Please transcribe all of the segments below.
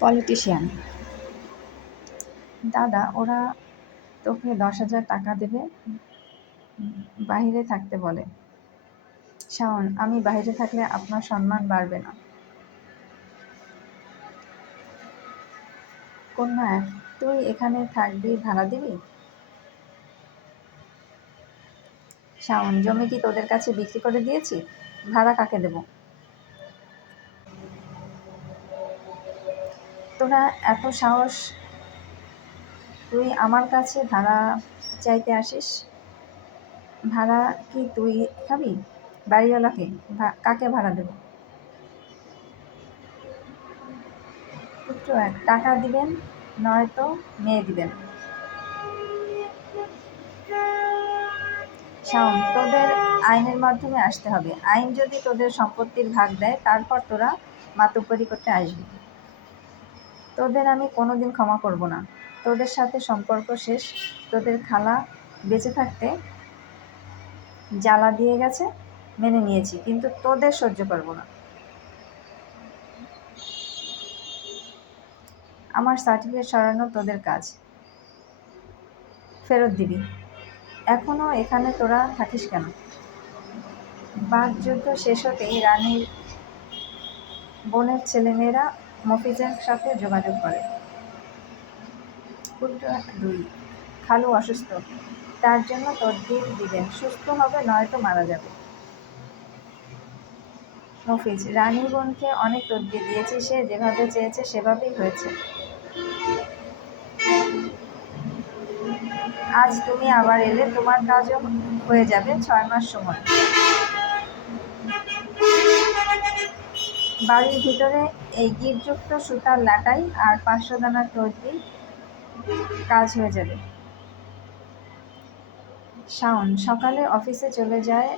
Politician. দাদা, ওরা তোকে 10,000 টাকা দেবে, বাহিরে থাকতে বলে। শাওন, আমি বাহিরে থাকলে আপনার সম্মান বাড়বে না। কন্যা 1, তুই এখানে থাকবি, ভাড়া দিবি? শাওন, জমি কি তোদের কাছে বিক্রি করে দিয়েছি? ভাড়া কাকে দেব? তোরা এত সাহস, তুই আমার কাছে ভাড়া চাইতে আসিস? ভাড়া কি তুই খাবি? বাড়িওয়ালাকে? কাকে ভাড়া দেব? পুত্র 1, টাকা দিবেন, নয়তো মেয়ে দিবেন। শাওন, তোদের আইনের মাধ্যমে আসতে হবে। আইন যদি তোদের সম্পত্তির ভাগ দেয়, তারপর তোরা মাতুব্বরি করতে আসবি। তোদের আমি কোনোদিন ক্ষমা করব না। তোদের সাথে সম্পর্ক শেষ। তোদের খালা বেঁচে থাকতে জ্বালা দিয়ে গেছে, মেনে নিয়েছি, কিন্তু তোদের সহ্য করব না। আমার সার্টিফিকেট সরানো তোদের কাজ, ফেরত দিবি। এখনো এখানে তোরা থাকিস কেন? বাকযুদ্ধ শেষ হতেই রানীর বোনের ছেলেমেয়েরা মফিজের সাথে যোগাযোগ করে। পুত্র 2, খালু অসুস্থ, তার জন্য তদবির দিবেন, সুস্থ হবে নয়তো মারা যাবে। মফিজ, রানীর বোনকে অনেক তদবির দিয়েছি, সে যেভাবে চেয়েছে সেভাবেই হয়েছে। আজ তুমি আবার এলে, তোমার কাজও হয়ে যাবে 6 মাস সময়। বাড়ির ভিতরে এই গিটযুক্ত সুতার লাটাই আর 500 দানার তদবির, কাজ হয়ে যাবে। শাওন, সকালে অফিসে চলে যায়।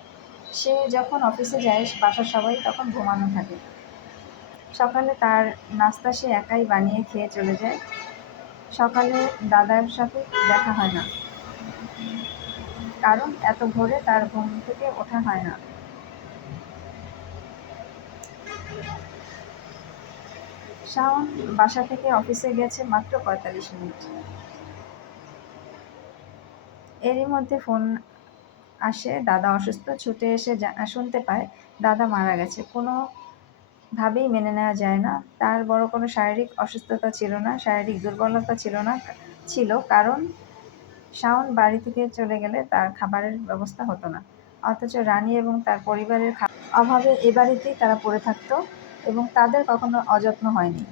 সে যখন অফিসে যায়, বাসার সবাই তখন ঘুমানো থাকে। সকালে তার নাস্তা সে একাই বানিয়ে খেয়ে চলে যায়। সকালে দাদার সাথে দেখা হয় না, কারণ এত ভোরে তার ঘুম থেকে ওঠা হয় না। শাওন বাসা থেকে অফিসে গেছে মাত্র 45 মিনিট। এরই মধ্যে ফোন আসে, দাদা অসুস্থ। ছুটে এসে শুনতে পায় দাদা মারা গেছে। কোনোভাবেই মেনে নেওয়া যায় না। তার বড় কোনো শারীরিক অসুস্থতা ছিল না, শারীরিক দুর্বলতা ছিল, কারণ শাওন বাড়ি থেকে চলে গেলে তার খাবারের ব্যবস্থা হতো না। অথচ রানী এবং তার পরিবারের অভাবে এ বাড়িতেই তারা পড়ে থাকত এবং তাদের কখনো অযত্ন হয়নি।